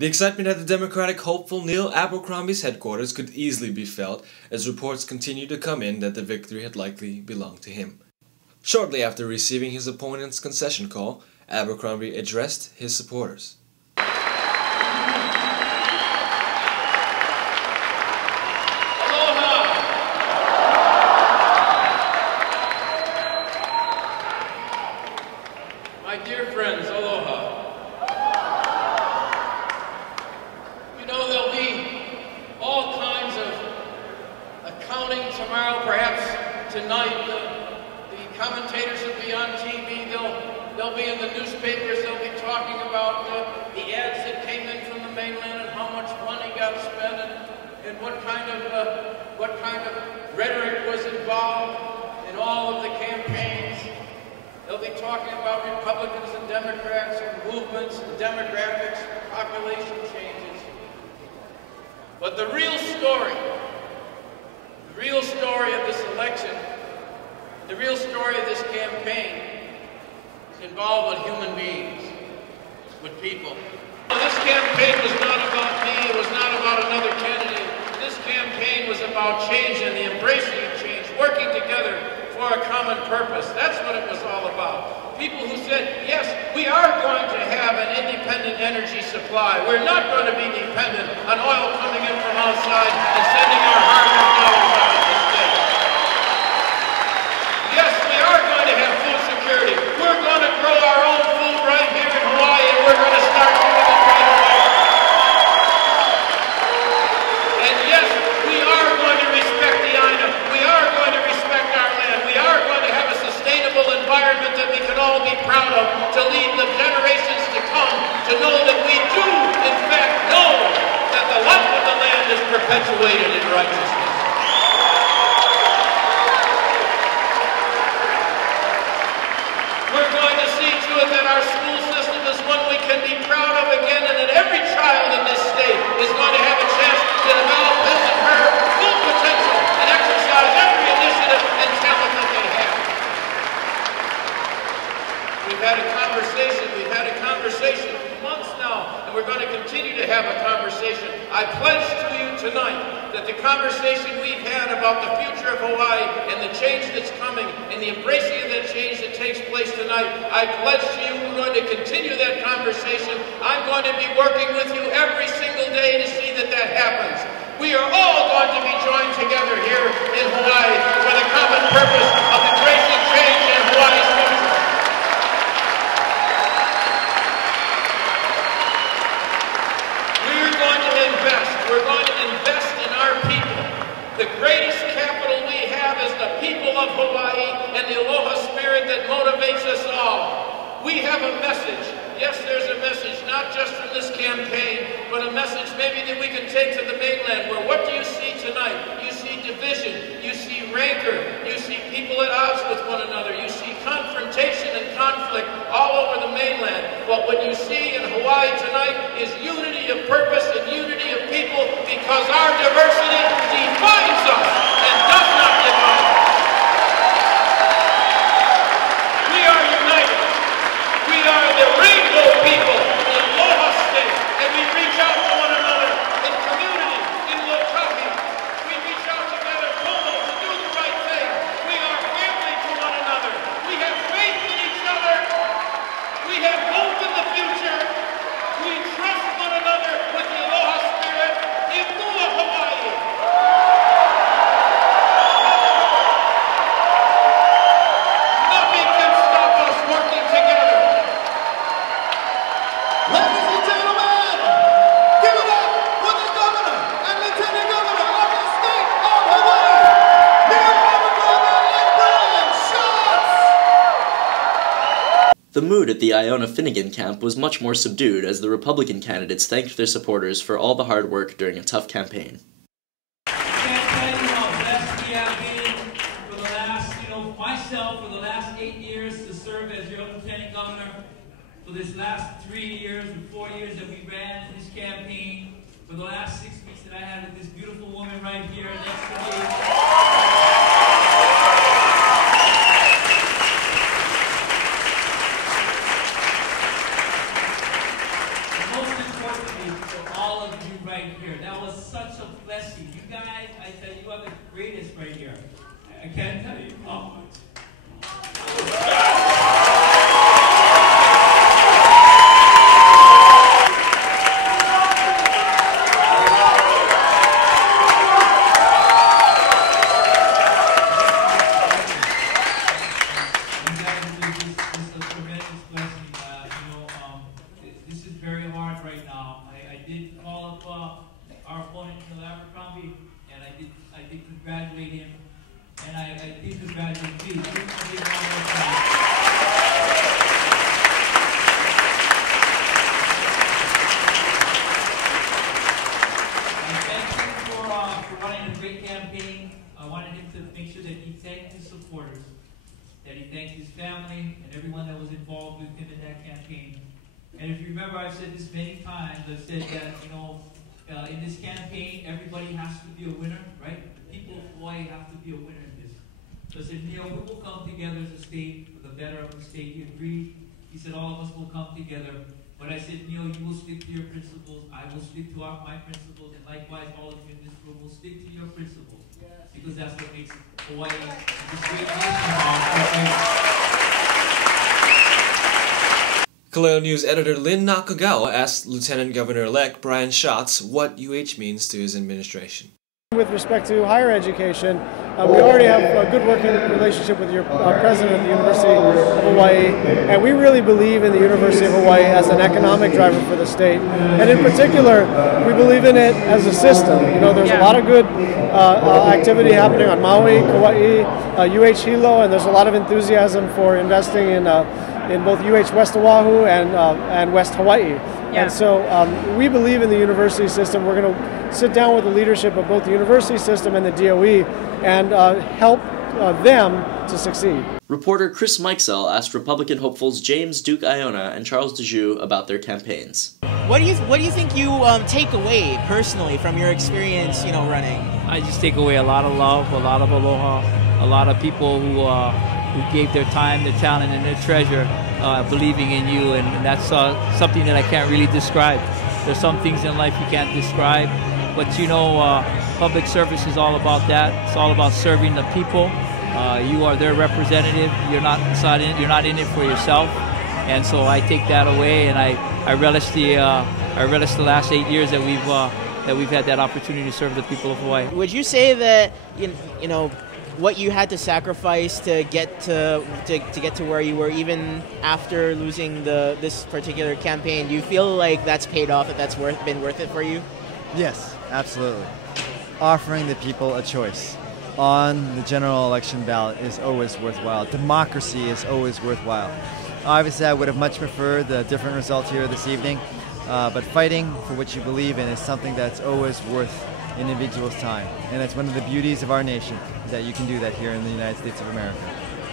The excitement at the Democratic hopeful Neil Abercrombie's headquarters could easily be felt as reports continued to come in that the victory had likely belonged to him. Shortly after receiving his opponent's concession call, Abercrombie addressed his supporters. My dear friends, aloha. You know, there'll be all kinds of accounting tomorrow, perhaps tonight. The commentators will be on TV. They'll be in the newspapers. They'll be talking about the ads that came in from the mainland and how much money got spent and what kind of rhetoric was involved in all of the campaigns. They'll be talking about Republicans and Democrats and movements and demographics, population changes. But the real story of this election, the real story of this campaign is involved with human beings, with people. This campaign was not about me, it was not about another candidate. This campaign was about change and the embracing of change, working together for a common purpose. That's what it was all about. People who said, yes, we are going to have an independent energy supply. We're not going to be dependent on oil coming in from outside and sending our hard-earned dollars out of the state. Yes, we are going to have food security. We're going to grow our own food right here in Hawaii, and we're going to start doing it right away. And yes, we are going to respect the INA. We are going to respect our land. We are going to have a sustainable environment that we can all be proud of, to lead the generations to come, to know that we do, in fact, know that the life of the land is perpetuated in righteousness. We're going to see to it that our school system is one we can be proud of again, and that every child in this state is going to have a chance to develop his and her full potential and exercise every initiative and talent that they have. We've had a conversation for months now, and we're going to continue to have a conversation. I pledge to you tonight that the conversation we've had about the future of Hawaii and the change that's coming and the embracing of that change that takes place tonight, I pledge to you we're going to continue that conversation. I'm going to be working with you every single day to see that that happens. We are all going to be joined together here in Hawaii for the common purpose of embracing change in Hawaii's future. We're going to invest in our people. The greatest capital we have is the people of Hawaii and the aloha spirit that motivates us all. We have a message. Yes, there's a message, not just from this campaign, but a message maybe that we can take to the mainland, where what do you see tonight? You see division, you see rancor, you see people at odds with one another, you see confrontation and conflict all over the mainland. But what you see in Hawaii tonight is unity of purpose and unity of people, because our diversity defines us and does not divide us. We are united. We are the rainbow people, the aloha state, and we reach out to one another in community, in Lokahi. We reach out together, Pomo, to do the right thing. We are family to one another. We have faith in each other. We have hope in the future. We trust one another with the aloha spirit. Imua Hawaii. Nothing can stop us working together. Ladies and gentlemen, give it up for the Governor and Lieutenant Governor of the state of Hawaii, Neil Abercrombie and Brian Schatz. The mood at the Iona Finnegan camp was much more subdued as the Republican candidates thanked their supporters for all the hard work during a tough campaign. Myself, for the last 8 years to serve as your Lieutenant Governor, for this last 3 years and 4 years that we ran this campaign, for the last 6 weeks that I had with this beautiful woman right here next to me. And most importantly, right here. That was such a blessing. You guys, I tell you, you are the greatest right here. I can't tell you how much. Our opponent, Election2010, and I did congratulate him, and I did congratulate you. I thank him for running a great campaign. I wanted him to make sure that he thanked his supporters, that he thanked his family and everyone that was involved with him in that campaign. And if you remember, I've said this many times. I've said that, in this campaign, everybody has to be a winner, right? The people of Hawaii have to be a winner in this. So I said, Neil, we will come together as a state for the better of the state. He agreed. He said, all of us will come together. But I said, Neil, you will stick to your principles. I will stick to my principles. And likewise, all of you in this room will stick to your principles. Because that's what makes Hawaii this great nation. Kaleo News editor Lynn Nakagawa asked Lieutenant Governor-elect Brian Schatz what UH means to his administration. With respect to higher education, we already have a good working relationship with your president of the University of Hawaii, and we really believe in the University of Hawaii as an economic driver for the state. And in particular, we believe in it as a system. There's a lot of good activity happening on Maui, Kauai, UH Hilo, and there's a lot of enthusiasm for investing in both UH West Oahu and West Hawaii. Yeah. And so we believe in the university system. We're going to sit down with the leadership of both the university system and the DOE and help them to succeed. Reporter Chris Mikesell asked Republican hopefuls James Duke Iona and Charles DeJoux about their campaigns. What do you think you take away personally from your experience, running? I just take away a lot of love, a lot of aloha, a lot of people who gave their time, their talent, and their treasure, believing in you, and that's something that I can't really describe. There's some things in life you can't describe, but public service is all about that. It's all about serving the people. You are their representative. You're not in it for yourself, and so I take that away, and I relish the last 8 years that we've had that opportunity to serve the people of Hawaii. Would you say that what you had to sacrifice to get to where you were, even after losing this particular campaign, do you feel like that's paid off, that that's been worth it for you? Yes, absolutely. Offering the people a choice on the general election ballot is always worthwhile. Democracy is always worthwhile. Obviously, I would have much preferred the different result here this evening, but fighting for what you believe in is something that's always worth an individual's time. And it's one of the beauties of our nation, that you can do that here in the United States of America.